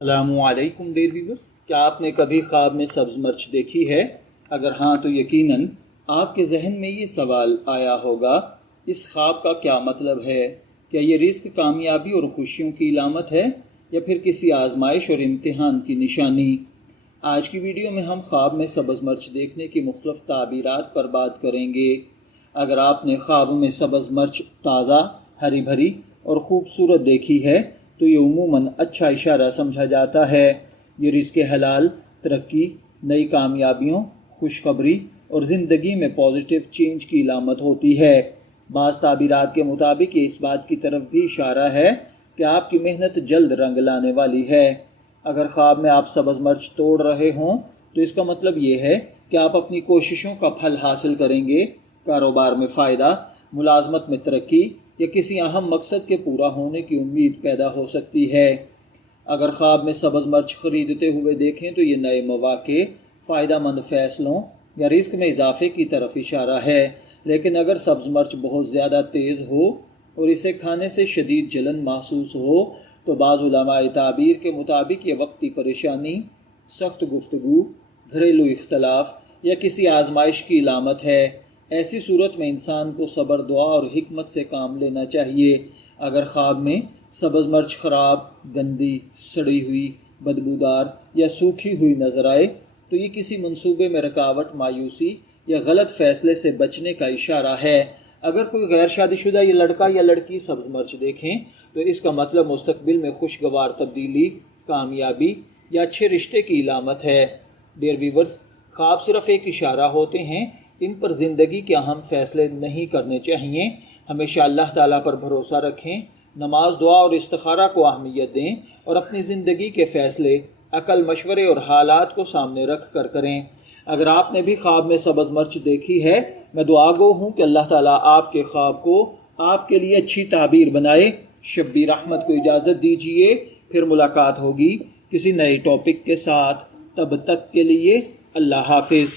السلام علیکم dear viewers, کیا آپ نے کبھی خواب میں سبز مرچ دیکھی ہے؟ اگر ہاں تو یقیناً آپ کے ذہن میں یہ سوال آیا ہوگا، اس خواب کا کیا مطلب ہے؟ کیا یہ رزق، کامیابی اور خوشیوں کی علامت ہے یا پھر کسی آزمائش اور امتحان کی نشانی؟ آج کی ویڈیو میں ہم خواب میں سبز مرچ دیکھنے کی مختلف تعبیرات پر بات کریں گے۔ اگر آپ نے خواب میں سبز مرچ تازہ، ہری بھری اور خوبصورت دیکھی ہے تو یہ عموماً اچھا اشارہ سمجھا جاتا ہے۔ یہ رزق حلال، ترقی، نئی کامیابیوں، خوشخبری اور زندگی میں پازیٹیو چینج کی علامت ہوتی ہے۔ بعض تعبیرات کے مطابق یہ اس بات کی طرف بھی اشارہ ہے کہ آپ کی محنت جلد رنگ لانے والی ہے۔ اگر خواب میں آپ سبز مرچ توڑ رہے ہوں تو اس کا مطلب یہ ہے کہ آپ اپنی کوششوں کا پھل حاصل کریں گے، کاروبار میں فائدہ، ملازمت میں ترقی یا کسی اہم مقصد کے پورا ہونے کی امید پیدا ہو سکتی ہے۔ اگر خواب میں سبز مرچ خریدتے ہوئے دیکھیں تو یہ نئے مواقع، فائدہ مند فیصلوں یا رزق میں اضافے کی طرف اشارہ ہے۔ لیکن اگر سبز مرچ بہت زیادہ تیز ہو اور اسے کھانے سے شدید جلن محسوس ہو تو بعض علماء تعبیر کے مطابق یہ وقتی پریشانی، سخت گفتگو، گھریلو اختلاف یا کسی آزمائش کی علامت ہے۔ ایسی صورت میں انسان کو صبر، دعا اور حکمت سے کام لینا چاہیے۔ اگر خواب میں سبز مرچ خراب، گندی، سڑی ہوئی، بدبودار یا سوکھی ہوئی نظر آئے تو یہ کسی منصوبے میں رکاوٹ، مایوسی یا غلط فیصلے سے بچنے کا اشارہ ہے۔ اگر کوئی غیر شادی شدہ یا لڑکا یا لڑکی سبز مرچ دیکھیں تو اس کا مطلب مستقبل میں خوشگوار تبدیلی، کامیابی یا اچھے رشتے کی علامت ہے۔ ڈیئر ویورز، خواب صرف ایک اشارہ ہوتے ہیں، ان پر زندگی کے اہم فیصلے نہیں کرنے چاہیے۔ ہمیشہ اللہ تعالیٰ پر بھروسہ رکھیں، نماز، دعا اور استخارہ کو اہمیت دیں اور اپنی زندگی کے فیصلے عقل، مشورے اور حالات کو سامنے رکھ کر کریں۔ اگر آپ نے بھی خواب میں سبز مرچ دیکھی ہے، میں دعا گو ہوں کہ اللہ تعالیٰ آپ کے خواب کو آپ کے لیے اچھی تعبیر بنائے۔ شبیر احمد کو اجازت دیجیے، پھر ملاقات ہوگی کسی نئے ٹاپک کے ساتھ۔ تب تک کے لیے اللہ حافظ۔